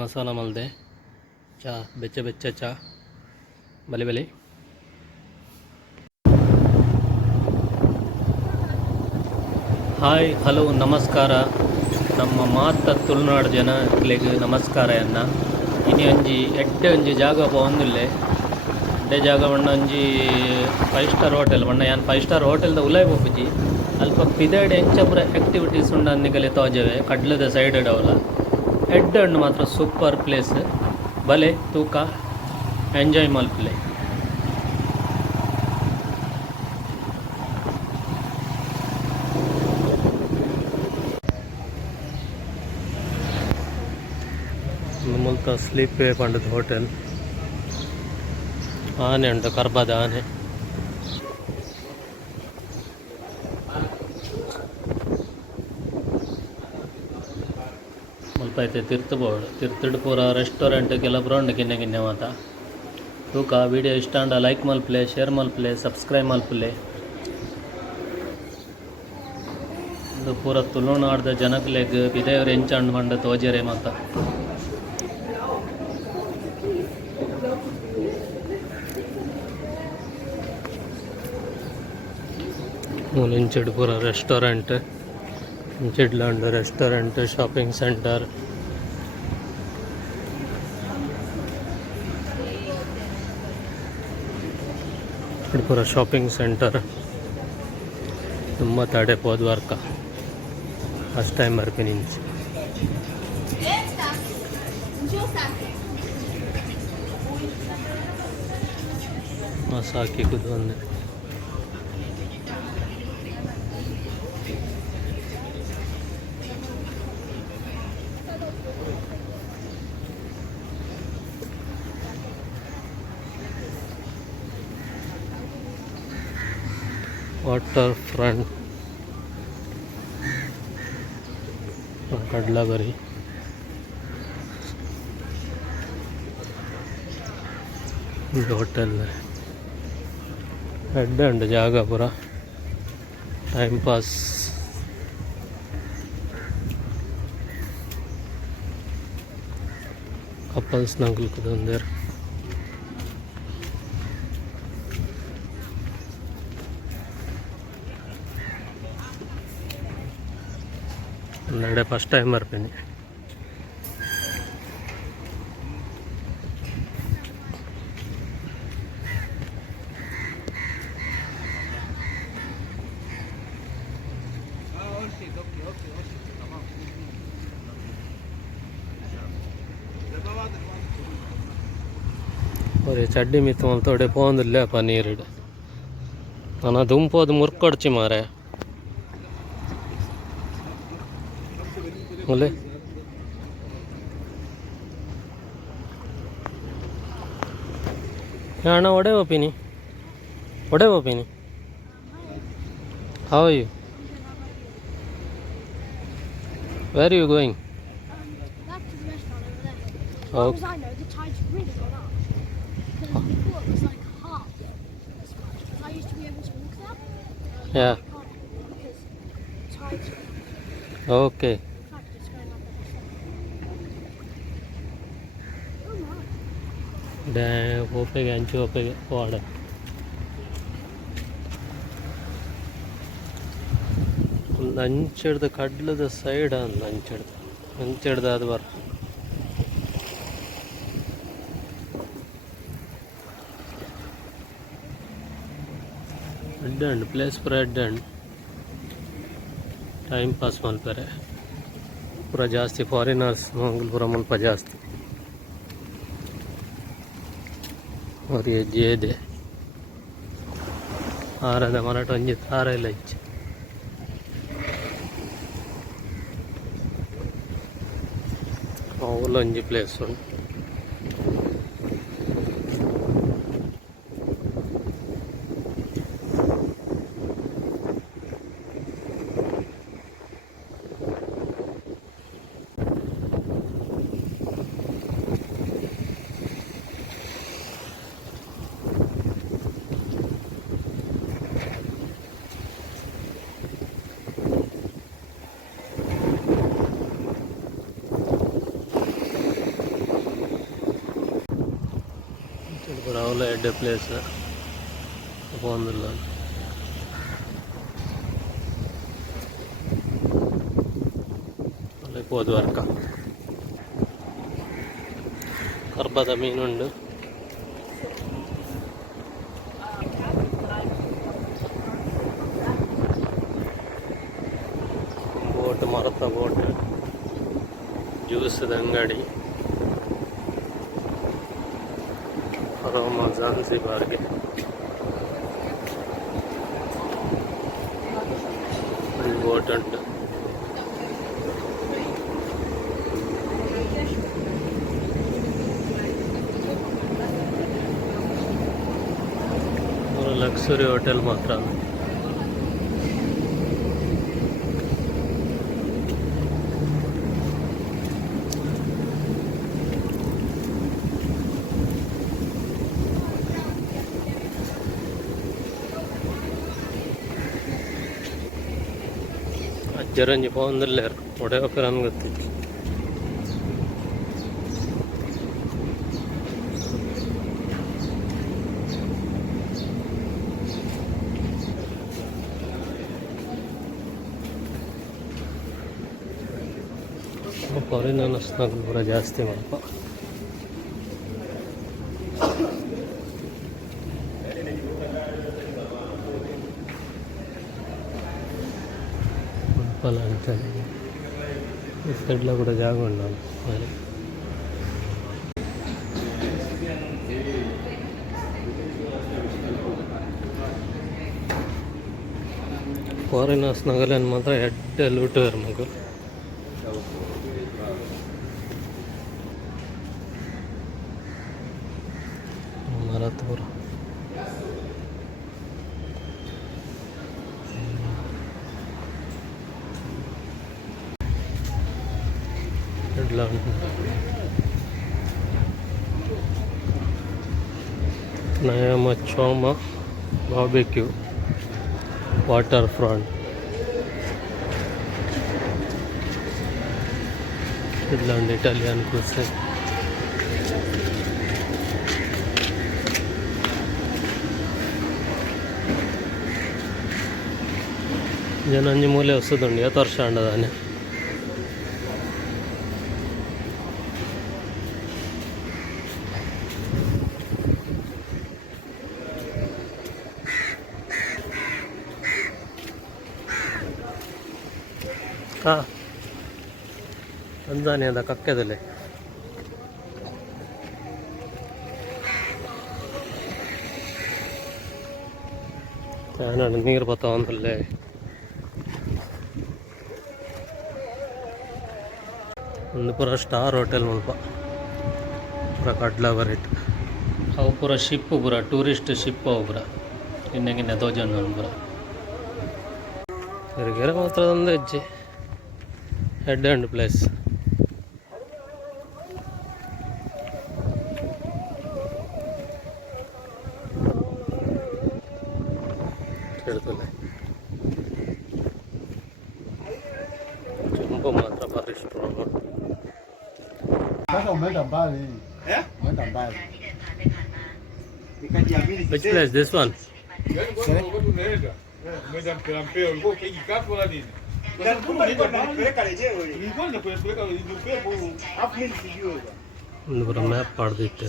मसाला मलदे चा ಬೆಚ್ಚ ಬೆಚ್ಚ ಚಾ ಬಲೆ ಬಲೆ ಹಾಯ್ ಹಲೋ ನಮಸ್ಕಾರ ನಮ್ಮ ಮಾತ ತುಳುನಾಡು ಜನಗಳಿಗೆ ನಮಸ್ಕಾರ ಎನ್ನ ಇನಿ ಒಂಜಿ ಎಡ್ಡೆ ಒಂಜಿ ಜಾಗ ಪೋಂದುಲ್ಲೆ ಎಡ್ಡೆ ಜಾಗ ಬಣ್ಣ ಒಂಜಿ 5 ಸ್ಟಾರ್ ಹೋಟೆಲ್ ಬಣ್ಣ ಯಾನ್ 5 ಸ್ಟಾರ್ ಹೋಟೆಲ್ದ ಉಲಾಯ್ ಪೋಪುಜಿ ಅಲ್ಪ ಪಿದಾಡೆ ಎಂಚ ಪೂರ ಆ್ಯಕ್ಟಿವಿಟೀಸ್ ಉಂಡು ಅನ್ನಿಗಲೆ ತೋಜವೆ ಕಡ್ಲದ ಸೈಡ್ ಅವಲ ಎಡ್ಡೆ ಉಂಡು ಮಾತ್ರ ಸೂಪರ್ ಪ್ಲೇಸ್ ಬಲೆ ತೂಕ ಎಂಜಾಯ್ ಮಲ್ಪಲೆ ಮುಲ್ತ ಸ್ಲೀಪ್ ವೇ ಪಂಡದ ಹೋಟೆಲ್ ಆನೆ ಉಂಟು ಕರ್ಬದ ಆನೆ ಮುಲ್ಪ ಐತೆ ತಿರ್ತಬೋಡು ತಿರ್ತಡು ಪೂರ ರೆಸ್ಟೋರೆಂಟ್ ಕೆಲಪುರ ಉಂಡು ಕಿನ್ನೆ ಕಿನ್ನೆ ಮಾತ ತೂಕ ವಿಡಿಯೋ ಇಷ್ಟ ಅಂಡ ಲೈಕ್ ಮಲ್ಪಲೆ ಶೇರ್ ಮಲ್ಪಲೆ ಸಬ್ಸ್ಕ್ರೈಬ್ ಮಲ್ಪಲೆ ಇದು ಪೂರ ತುಳುನಾಡ್ದ ಜನಕ್ಲೆಗ್ ವಿದೇವ್ರು ಎಂಚಾಂಡು ಪಂಡ ತೋಜರೆ ಮಾತ ಇಂಚಿಡ್ ಪೂರ ರೆಸ್ಟೋರೆಂಟ್ ಇಂಚಿಡ್ಲಂಡ್ ರೆಸ್ಟೋರೆಂಟ್ ಶಾಪಿಂಗ್ ಸೆಂಟರ್ ಪೂರ ಶಾಪಿಂಗ್ ಸೆಂಟರ್ ತುಂಬ ತಡೆ ಪೋದ್ವಾರ್ಕ ಫಸ್ಟ್ ಟೈಮ್ ಬರ್ತೀನಿ ಇಂಚು ಮಸಾಕಿ ಕುದೊಂದು वाटर फ्रंट कडलागरी होटल एड्डे उंड जागा पूरा टाइम पास कपल्स नगलुकुदुंदेर फस्ट टाइम बर्पीनि और चड्डी मित तोड़े पोंदिल्ले पनीर ना दुंपोद मुर्कोड्ची मारे बोले याना ओडे ओपिनी how are you where you going या ओके ಓಪೆಗೆ ಅಂಚು ಓಪೆಗೆ ವಾಡ ಒಂದು ಅಂಚಿಡ್ದು ಕಡ್ಲದ ಸೈಡ್ ಅಂದ ಅಂಚಿಡ್ದು ಅದು ಬರ ಅಡ್ಡಂಡು ಪ್ಲೇಸ್ ಪೂರ ಅಡ್ಡಂಡು ಟೈಮ್ ಪಾಸ್ ಮಲ್ಪರೆ ಪೂರ ಜಾಸ್ತಿ ಫಾರಿನರ್ಸ್ ಮಂಗಳಪುರ ಮುಲ್ಪ ಜಾಸ್ತಿ और ये जेदे आರದ ಮರಾಠ ಒಂಜಿ ತಾರ ಇಲ್ಲ ಇಚ್ಚ ಅವಲ ಒಂಜಿ ಪ್ಲೇಸ್ ಉಂಟು ಮೂಲ ಎಡ್ಡೆ ಪ್ಲೇಸ್ ಬಂದಿಲ್ಲ ಅಲ್ಲಿ ಹೋದ ವರ್ಕ ಕರ್ಬದ ಮೀನುಂಡು ಬೋಟ್ ಮರದ ಬೋಟ್ ಜ್ಯೂಸದ ಅಂಗಡಿ ಅರೋಮಾ ಜಾನ್ಸಿಬಾರ್ಗೆ ಒಂದು ಬೋಟ್ ಉಂಟು ಲಕ್ಸುರಿ ಹೋಟೆಲ್ ಮಾತ್ರ ಅಜ್ಜರಂಜಿ ಪವನ್ದಲ್ಲೇ ಒಡೆಯಕ್ಕೆ ನನ್ಗೆ ಗೊತ್ತಿತ್ತು ಫಾರಿನರ್ಸ್ನಾಗ ಕೂಡ ಜಾಸ್ತಿ ಮಾಡಪ್ಪ ಫಲ ಅಂತ ಈ ಸೈಡ್ಲ ಕೂಡ ಜಾಗ ಉಂಟು ಫಾರಿನರ್ಸ್ನಾಗಲ್ಲ ಮಾತ್ರ ಎಡ್ಡೆ ಲೂಟುವೇರು ಮಗು ಮರತೂರು Nayama Choma Barbecue Waterfront Finland Italian cuisine ಜನಂಜಿ ಮೂಲೆ ಹೊಸದುಂಡು 8 ವರ್ಷ ಅಂಡದಾನೆ ತಂಜಾನಿಯಾದ ಕಕ್ಕದಲ್ಲಿ ನೀರು ಬರ್ತಾವ ಅಂದಲ್ಲೇ ಒಂದು ಪೂರ ಸ್ಟಾರ್ ಹೋಟೆಲ್ ಮುಲ್ಪ ಪೂರ ಕಡ್ಲ ಬರೇಟ್ ಅವು ಪೂರ ಶಿಪ್ ಪೂರ ಟೂರಿಸ್ಟ್ ಶಿಪ್ ಅವು ಪೂರ ಇನ್ನೆಗಿನ್ನ ತೋಜಂಡು ಪೂರ ತಿರುಗೇರ ಮಾತ್ರ ಒಂದು ಹೆಜ್ಜೆ ಹೆಡ್ ಆ್ಯಂಡ್ ಪ್ಲೇಸ್ ಕೇಳ್ತದೆ ಜಂಬು ಮಾತ್ರ ಭಾರಿ strong Which place? This one? ಒಂದು ಮ್ಯಾಪ್ ಮಾಡಿದಿಟ್ಟೆ